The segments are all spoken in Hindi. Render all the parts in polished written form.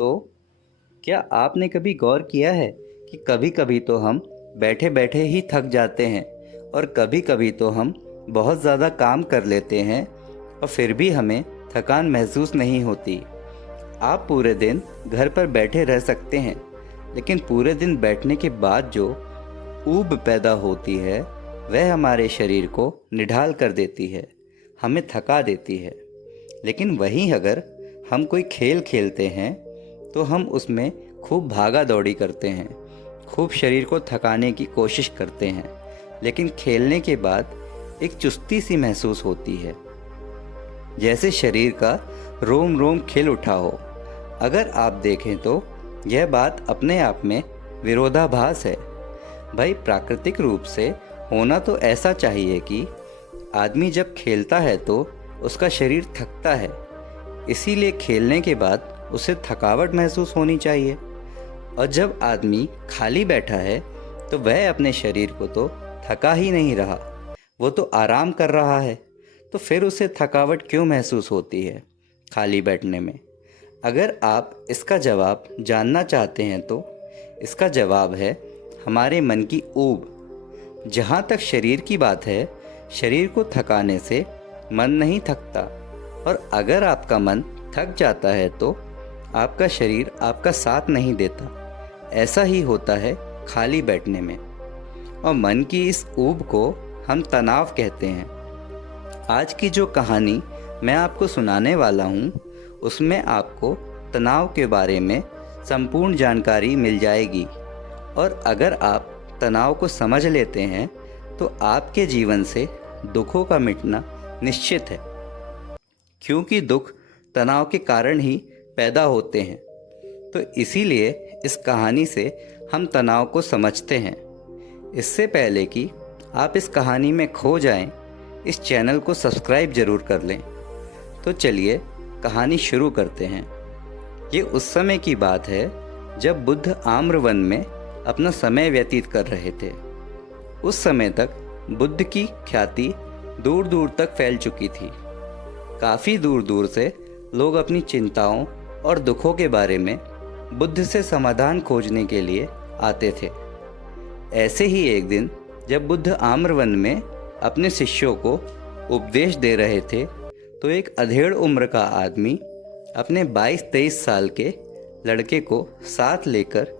दोस्तों, क्या आपने कभी गौर किया है कि कभी-कभी तो हम बैठे-बैठे ही थक जाते हैं और कभी-कभी तो हम बहुत ज़्यादा काम कर लेते हैं और फिर भी हमें थकान महसूस नहीं होती। आप पूरे दिन घर पर बैठे रह सकते हैं, लेकिन पूरे दिन बैठने के बाद जो ऊब पैदा होती है, वह हमारे शरीर को निढाल कर देती है, हमें थका देती है। लेकिन वहीं अगर हम कोई खेल खेलते हैं तो हम उसमें खूब भागा दौड़ी करते हैं, खूब शरीर को थकाने की कोशिश करते हैं, लेकिन खेलने के बाद एक चुस्ती सी महसूस होती है, जैसे शरीर का रोम रोम खिल उठा हो। अगर आप देखें तो यह बात अपने आप में विरोधाभास है। भाई, प्राकृतिक रूप से होना तो ऐसा चाहिए कि आदमी जब खेलता है तो उसका शरीर थकता है, इसीलिए खेलने के बाद उसे थकावट महसूस होनी चाहिए। और जब आदमी खाली बैठा है तो वह अपने शरीर को तो थका ही नहीं रहा, वो तो आराम कर रहा है, तो फिर उसे थकावट क्यों महसूस होती है खाली बैठने में? अगर आप इसका जवाब जानना चाहते हैं तो इसका जवाब है हमारे मन की ऊब। जहाँ तक शरीर की बात है, शरीर को थकाने से मन नहीं थकता, और अगर आपका मन थक जाता है तो आपका शरीर आपका साथ नहीं देता। ऐसा ही होता है खाली बैठने में, और मन की इस ऊब को हम तनाव कहते हैं। आज की जो कहानी मैं आपको सुनाने वाला हूँ, उसमें आपको तनाव के बारे में संपूर्ण जानकारी मिल जाएगी, और अगर आप तनाव को समझ लेते हैं तो आपके जीवन से दुखों का मिटना निश्चित है, क्योंकि दुख तनाव के कारण ही पैदा होते हैं। तो इसीलिए इस कहानी से हम तनाव को समझते हैं। इससे पहले कि आप इस कहानी में खो जाएं, इस चैनल को सब्सक्राइब जरूर कर लें। तो चलिए कहानी शुरू करते हैं। ये उस समय की बात है जब बुद्ध आम्रवन में अपना समय व्यतीत कर रहे थे। उस समय तक बुद्ध की ख्याति दूर दूर तक फैल चुकी थी। काफ़ी दूर दूर से लोग अपनी चिंताओं और दुखों के बारे में बुद्ध से समाधान खोजने के लिए आते थे। ऐसे ही एक दिन जब बुद्ध आम्रवन में अपने शिष्यों को उपदेश दे रहे थे, तो एक अधेड़ उम्र का आदमी अपने 22-23 साल के लड़के को साथ लेकर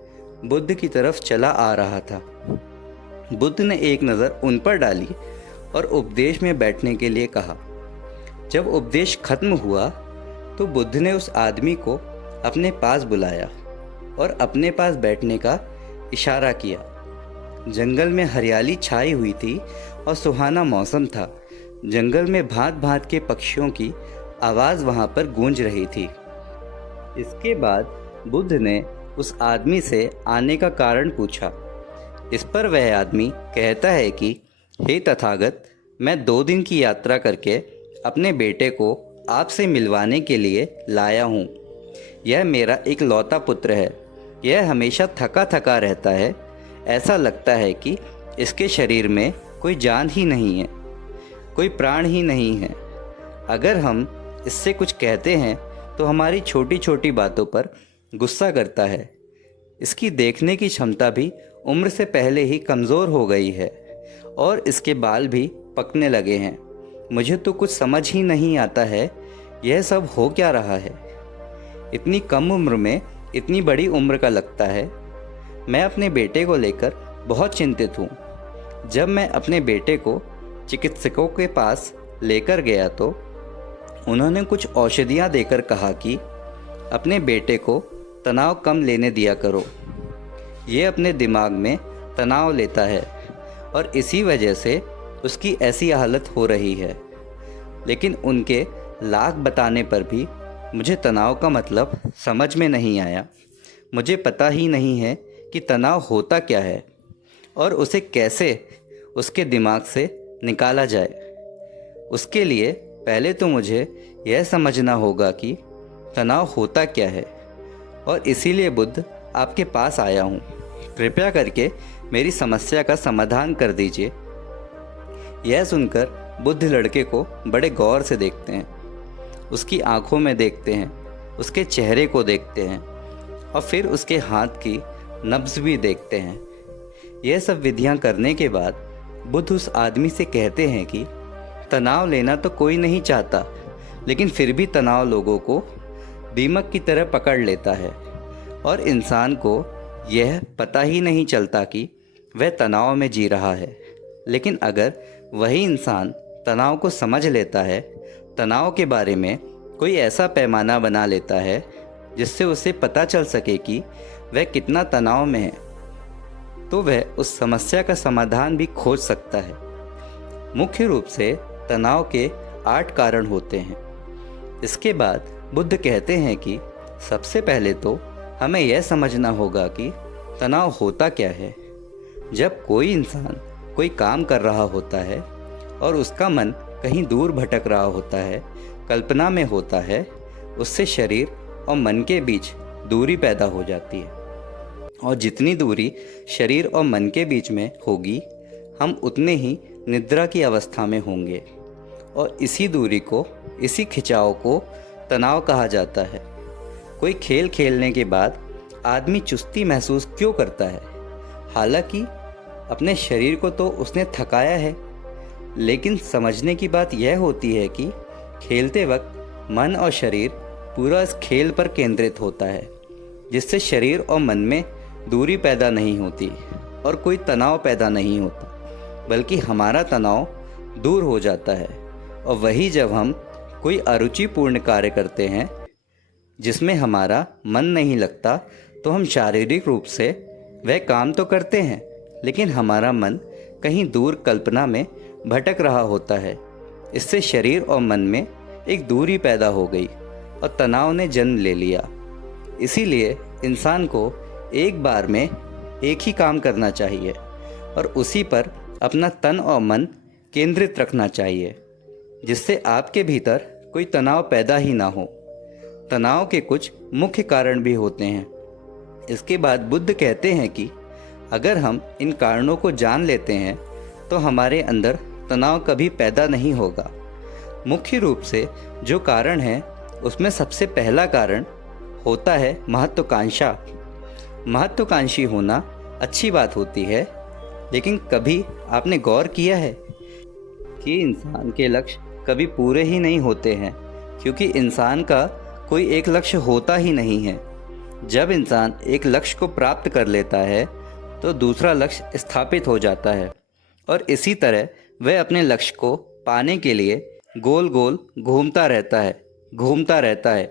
बुद्ध की तरफ चला आ रहा था। बुद्ध ने एक नज़र उन पर डाली और उपदेश में बैठने के लिए कहा। जब उपदेश खत्म हुआ तो बुद्ध ने उस आदमी को अपने पास बुलाया और अपने पास बैठने का इशारा किया। जंगल में हरियाली छाई हुई थी और सुहाना मौसम था। जंगल में भांत भांत के पक्षियों की आवाज़ वहाँ पर गूंज रही थी। इसके बाद बुद्ध ने उस आदमी से आने का कारण पूछा। इस पर वह आदमी कहता है कि हे तथागत, मैं 2 दिन की यात्रा करके अपने बेटे को आपसे मिलवाने के लिए लाया हूँ। यह मेरा एक लौता पुत्र है। यह हमेशा थका थका रहता है। ऐसा लगता है कि इसके शरीर में कोई जान ही नहीं है, कोई प्राण ही नहीं है। अगर हम इससे कुछ कहते हैं तो हमारी छोटी छोटी बातों पर गुस्सा करता है। इसकी देखने की क्षमता भी उम्र से पहले ही कमज़ोर हो गई है और इसके बाल भी पकने लगे हैं। मुझे तो कुछ समझ ही नहीं आता है, यह सब हो क्या रहा है। इतनी कम उम्र में इतनी बड़ी उम्र का लगता है। मैं अपने बेटे को लेकर बहुत चिंतित हूँ। जब मैं अपने बेटे को चिकित्सकों के पास लेकर गया तो उन्होंने कुछ औषधियाँ देकर कहा कि अपने बेटे को तनाव कम लेने दिया करो। ये अपने दिमाग में तनाव लेता है और इसी वजह से उसकी ऐसी हालत हो रही है। लेकिन उनके लाख बताने पर भी मुझे तनाव का मतलब समझ में नहीं आया। मुझे पता ही नहीं है कि तनाव होता क्या है और उसे कैसे उसके दिमाग से निकाला जाए। उसके लिए पहले तो मुझे यह समझना होगा कि तनाव होता क्या है, और इसीलिए बुद्ध आपके पास आया हूँ। कृपया करके मेरी समस्या का समाधान कर दीजिए। यह सुनकर बुद्ध लड़के को बड़े गौर से देखते हैं, उसकी आंखों में देखते हैं, उसके चेहरे को देखते हैं और फिर उसके हाथ की नब्ज भी देखते हैं। यह सब विधियां करने के बाद बुद्ध उस आदमी से कहते हैं कि तनाव लेना तो कोई नहीं चाहता, लेकिन फिर भी तनाव लोगों को दीमक की तरह पकड़ लेता है और इंसान को यह पता ही नहीं चलता कि वह तनाव में जी रहा है। लेकिन अगर वही इंसान तनाव को समझ लेता है, तनाव के बारे में कोई ऐसा पैमाना बना लेता है जिससे उसे पता चल सके कि वह कितना तनाव में है, तो वह उस समस्या का समाधान भी खोज सकता है। मुख्य रूप से तनाव के 8 कारण होते हैं। इसके बाद बुद्ध कहते हैं कि सबसे पहले तो हमें यह समझना होगा कि तनाव होता क्या है। जब कोई इंसान कोई काम कर रहा होता है और उसका मन कहीं दूर भटक रहा होता है, कल्पना में होता है, उससे शरीर और मन के बीच दूरी पैदा हो जाती है। और जितनी दूरी शरीर और मन के बीच में होगी, हम उतने ही निद्रा की अवस्था में होंगे। और इसी दूरी को, इसी खिंचाव को तनाव कहा जाता है। कोई खेल खेलने के बाद आदमी चुस्ती महसूस क्यों करता है? हालांकि अपने शरीर को तो उसने थकाया है, लेकिन समझने की बात यह होती है कि खेलते वक्त मन और शरीर पूरा इस खेल पर केंद्रित होता है, जिससे शरीर और मन में दूरी पैदा नहीं होती और कोई तनाव पैदा नहीं होता, बल्कि हमारा तनाव दूर हो जाता है। और वही जब हम कोई अरुचिपूर्ण कार्य करते हैं जिसमें हमारा मन नहीं लगता, तो हम शारीरिक रूप से वह काम तो करते हैं, लेकिन हमारा मन कहीं दूर कल्पना में भटक रहा होता है। इससे शरीर और मन में एक दूरी पैदा हो गई और तनाव ने जन्म ले लिया। इसीलिए इंसान को एक बार में एक ही काम करना चाहिए और उसी पर अपना तन और मन केंद्रित रखना चाहिए, जिससे आपके भीतर कोई तनाव पैदा ही ना हो। तनाव के कुछ मुख्य कारण भी होते हैं। इसके बाद बुद्ध कहते हैं कि अगर हम इन कारणों को जान लेते हैं तो हमारे अंदर तनाव कभी पैदा नहीं होगा। मुख्य रूप से जो कारण है, उसमें सबसे पहला कारण होता है महत्वाकांक्षा। महत्वाकांक्षी होना अच्छी बात होती है, लेकिन कभी आपने गौर किया है कि इंसान के लक्ष्य कभी पूरे ही नहीं होते हैं, क्योंकि इंसान का कोई एक लक्ष्य होता ही नहीं है। जब इंसान एक लक्ष्य को प्राप्त कर लेता है तो दूसरा लक्ष्य स्थापित हो जाता है और इसी तरह वह अपने लक्ष्य को पाने के लिए गोल गोल घूमता रहता है।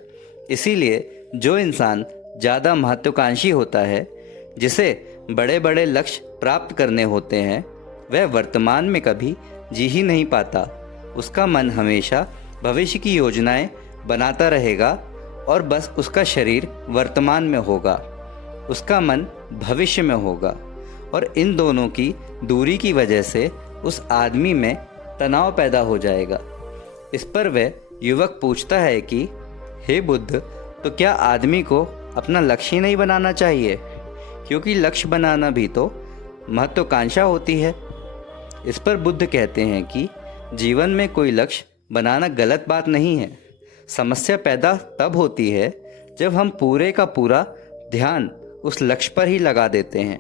इसीलिए जो इंसान ज़्यादा महत्वाकांक्षी होता है, जिसे बड़े बड़े लक्ष्य प्राप्त करने होते हैं, वह वर्तमान में कभी जी ही नहीं पाता। उसका मन हमेशा भविष्य की योजनाएं बनाता रहेगा और बस उसका शरीर वर्तमान में होगा, उसका मन भविष्य में होगा। और इन दोनों की दूरी की वजह से उस आदमी में तनाव पैदा हो जाएगा। इस पर वह युवक पूछता है कि हे बुद्ध, तो क्या आदमी को अपना लक्ष्य ही नहीं बनाना चाहिए? क्योंकि लक्ष्य बनाना भी तो महत्वाकांक्षा होती है। इस पर बुद्ध कहते हैं कि जीवन में कोई लक्ष्य बनाना गलत बात नहीं है। समस्या पैदा तब होती है जब हम पूरे का पूरा ध्यान उस लक्ष्य पर ही लगा देते हैं।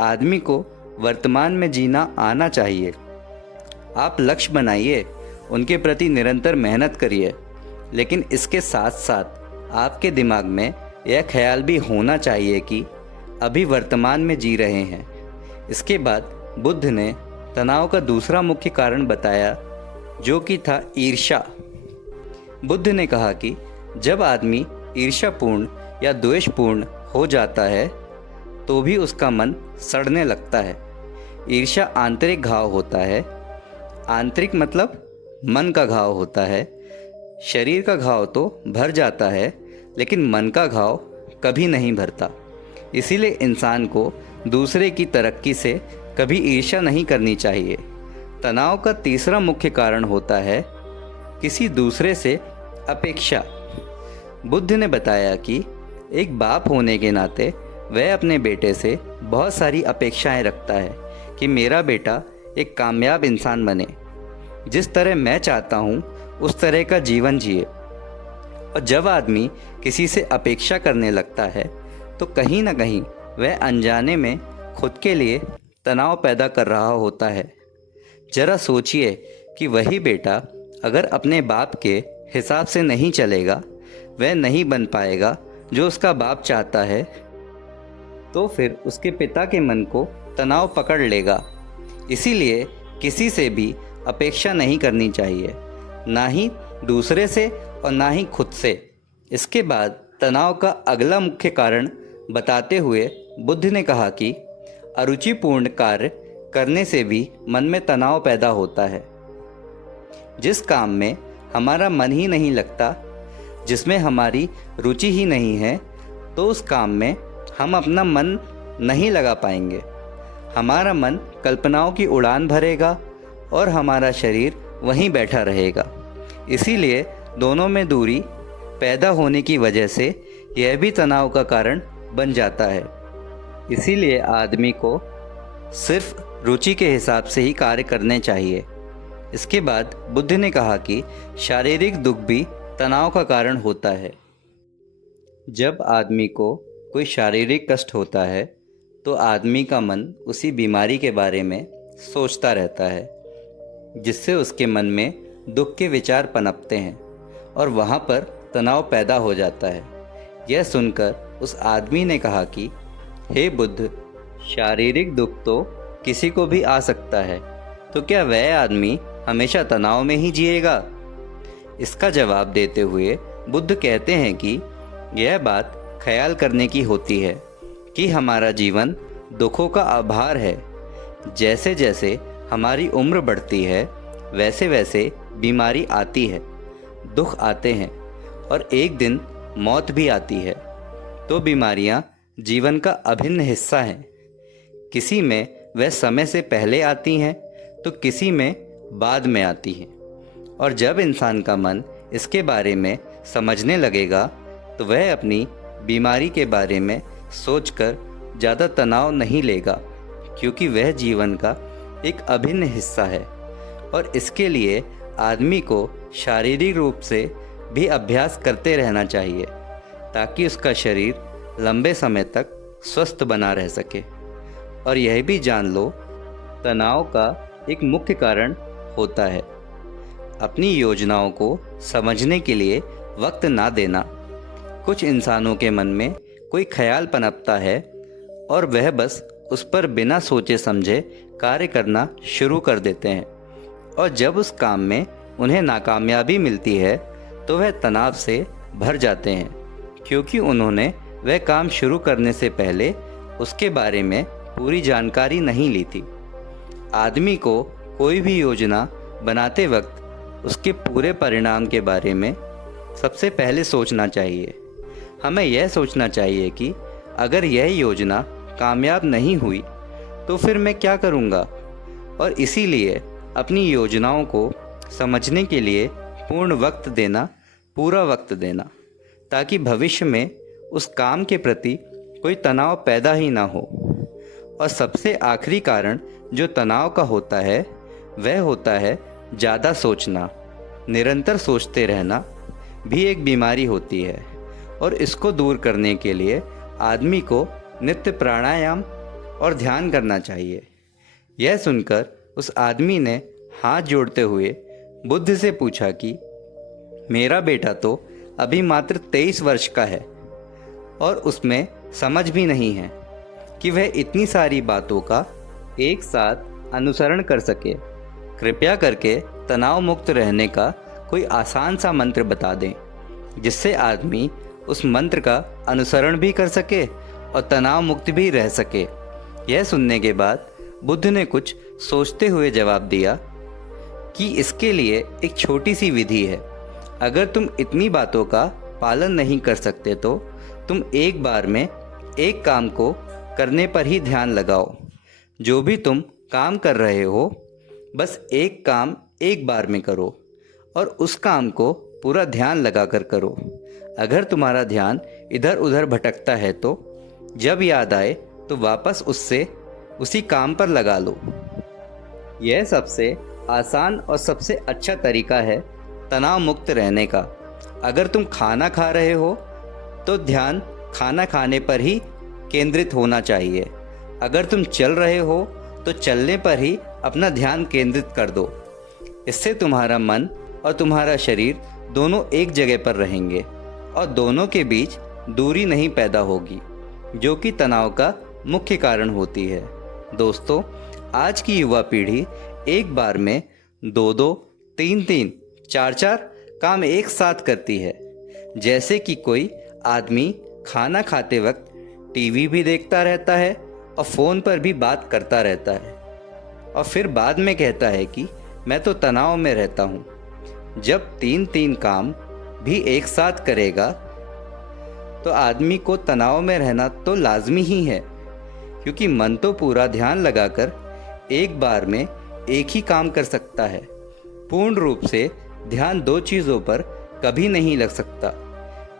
आदमी को वर्तमान में जीना आना चाहिए। आप लक्ष्य बनाइए, उनके प्रति निरंतर मेहनत करिए, लेकिन इसके साथ साथ आपके दिमाग में यह ख्याल भी होना चाहिए कि अभी वर्तमान में जी रहे हैं। इसके बाद बुद्ध ने तनाव का दूसरा मुख्य कारण बताया, जो कि था ईर्ष्या। बुद्ध ने कहा कि जब आदमी ईर्ष्यापूर्ण या द्वेषपूर्ण हो जाता है तो भी उसका मन सड़ने लगता है। ईर्ष्या आंतरिक घाव होता है। आंतरिक मतलब मन का घाव होता है। शरीर का घाव तो भर जाता है, लेकिन मन का घाव कभी नहीं भरता। इसीलिए इंसान को दूसरे की तरक्की से कभी ईर्ष्या नहीं करनी चाहिए। तनाव का तीसरा मुख्य कारण होता है किसी दूसरे से अपेक्षा। बुद्ध ने बताया कि एक बाप होने के नाते वह अपने बेटे से बहुत सारी अपेक्षाएं रखता है कि मेरा बेटा एक कामयाब इंसान बने, जिस तरह मैं चाहता हूँ उस तरह का जीवन जिए। और जब आदमी किसी से अपेक्षा करने लगता है तो कहीं ना कहीं वह अनजाने में खुद के लिए तनाव पैदा कर रहा होता है। जरा सोचिए कि वही बेटा अगर अपने बाप के हिसाब से नहीं चलेगा, वह नहीं बन पाएगा जो उसका बाप चाहता है, तो फिर उसके पिता के मन को तनाव पकड़ लेगा। इसीलिए किसी से भी अपेक्षा नहीं करनी चाहिए, ना ही दूसरे से और ना ही खुद से। इसके बाद तनाव का अगला मुख्य कारण बताते हुए बुद्ध ने कहा कि अरुचिपूर्ण कार्य करने से भी मन में तनाव पैदा होता है। जिस काम में हमारा मन ही नहीं लगता, जिसमें हमारी रुचि ही नहीं है, तो उस काम में हम अपना मन नहीं लगा पाएंगे। हमारा मन कल्पनाओं की उड़ान भरेगा और हमारा शरीर वहीं बैठा रहेगा। इसीलिए दोनों में दूरी पैदा होने की वजह से यह भी तनाव का कारण बन जाता है। इसीलिए आदमी को सिर्फ रुचि के हिसाब से ही कार्य करने चाहिए। इसके बाद बुद्ध ने कहा कि शारीरिक दुख भी तनाव का कारण होता है। जब आदमी को कोई शारीरिक कष्ट होता है तो आदमी का मन उसी बीमारी के बारे में सोचता रहता है, जिससे उसके मन में दुख के विचार पनपते हैं और वहाँ पर तनाव पैदा हो जाता है। यह सुनकर उस आदमी ने कहा कि हे बुद्ध, शारीरिक दुख तो किसी को भी आ सकता है, तो क्या वह आदमी हमेशा तनाव में ही जिएगा? इसका जवाब देते हुए बुद्ध कहते हैं कि यह बात ख्याल करने की होती है कि हमारा जीवन दुखों का आभार है। जैसे जैसे हमारी उम्र बढ़ती है, वैसे वैसे बीमारी आती है, दुख आते हैं और एक दिन मौत भी आती है। तो बीमारियां जीवन का अभिन्न हिस्सा हैं। किसी में वह समय से पहले आती हैं तो किसी में बाद में आती हैं। और जब इंसान का मन इसके बारे में समझने लगेगा तो वह अपनी बीमारी के बारे में सोचकर ज़्यादा तनाव नहीं लेगा, क्योंकि वह जीवन का एक अभिन्न हिस्सा है। और इसके लिए आदमी को शारीरिक रूप से भी अभ्यास करते रहना चाहिए, ताकि उसका शरीर लंबे समय तक स्वस्थ बना रह सके। और यह भी जान लो, तनाव का एक मुख्य कारण होता है अपनी योजनाओं को समझने के लिए वक्त ना देना। कुछ इंसानों के मन में कोई ख्याल पनपता है और वह बस उस पर बिना सोचे समझे कार्य करना शुरू कर देते हैं, और जब उस काम में उन्हें नाकामयाबी मिलती है तो वह तनाव से भर जाते हैं, क्योंकि उन्होंने वह काम शुरू करने से पहले उसके बारे में पूरी जानकारी नहीं ली थी। आदमी को कोई भी योजना बनाते वक्त उसके पूरे परिणाम के बारे में सबसे पहले सोचना चाहिए। हमें यह सोचना चाहिए कि अगर यह योजना कामयाब नहीं हुई तो फिर मैं क्या करूँगा, और इसीलिए अपनी योजनाओं को समझने के लिए पूरा वक्त देना, ताकि भविष्य में उस काम के प्रति कोई तनाव पैदा ही ना हो। और सबसे आखिरी कारण जो तनाव का होता है वह होता है ज़्यादा सोचना। निरंतर सोचते रहना भी एक बीमारी होती है, और इसको दूर करने के लिए आदमी को नित्य प्राणायाम और ध्यान करना चाहिए। यह सुनकर उस आदमी ने हाथ जोड़ते हुए बुद्ध से पूछा कि मेरा बेटा तो अभी मात्र 23 वर्ष का है और उसमें समझ भी नहीं है कि वह इतनी सारी बातों का एक साथ अनुसरण कर सके। कृपया करके तनाव मुक्त रहने का कोई आसान सा मंत्र बता दें, जिससे आदमी उस मंत्र का अनुसरण भी कर सके और तनाव मुक्त भी रह सके। यह सुनने के बाद बुद्ध ने कुछ सोचते हुए जवाब दिया कि इसके लिए एक छोटी सी विधि है। अगर तुम इतनी बातों का पालन नहीं कर सकते तो तुम एक बार में एक काम को करने पर ही ध्यान लगाओ। जो भी तुम काम कर रहे हो, बस एक काम एक बार में करो और उस काम को पूरा ध्यान लगाकर करो। अगर तुम्हारा ध्यान इधर उधर भटकता है तो जब याद आए तो वापस उसी काम पर लगा लो। यह सबसे आसान और सबसे अच्छा तरीका है तनाव मुक्त रहने का। अगर तुम खाना खा रहे हो तो ध्यान खाना खाने पर ही केंद्रित होना चाहिए। अगर तुम चल रहे हो तो चलने पर ही अपना ध्यान केंद्रित कर दो। इससे तुम्हारा मन और तुम्हारा शरीर दोनों एक जगह पर रहेंगे और दोनों के बीच दूरी नहीं पैदा होगी, जो कि तनाव का मुख्य कारण होती है। दोस्तों, आज की युवा पीढ़ी एक बार में 2-2, 3-3, 4-4 काम एक साथ करती है। जैसे कि कोई आदमी खाना खाते वक्त टीवी भी देखता रहता है और फ़ोन पर भी बात करता रहता है और फिर बाद में कहता है कि मैं तो तनाव में रहता हूँ। जब 3-3 काम भी एक साथ करेगा तो आदमी को तनाव में रहना तो लाजमी ही है, क्योंकि मन तो पूरा ध्यान लगाकर एक बार में एक ही काम कर सकता है। पूर्ण रूप से ध्यान दो चीज़ों पर कभी नहीं लग सकता।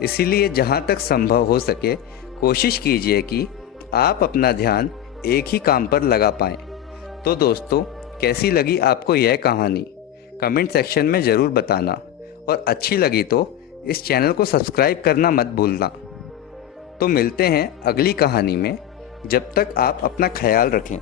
इसीलिए जहाँ तक संभव हो सके कोशिश कीजिए कि आप अपना ध्यान एक ही काम पर लगा पाएँ। तो दोस्तों, कैसी लगी आपको यह कहानी कमेंट सेक्शन में ज़रूर बताना, और अच्छी लगी तो इस चैनल को सब्सक्राइब करना मत भूलना। तो मिलते हैं अगली कहानी में। जब तक आप अपना ख्याल रखें।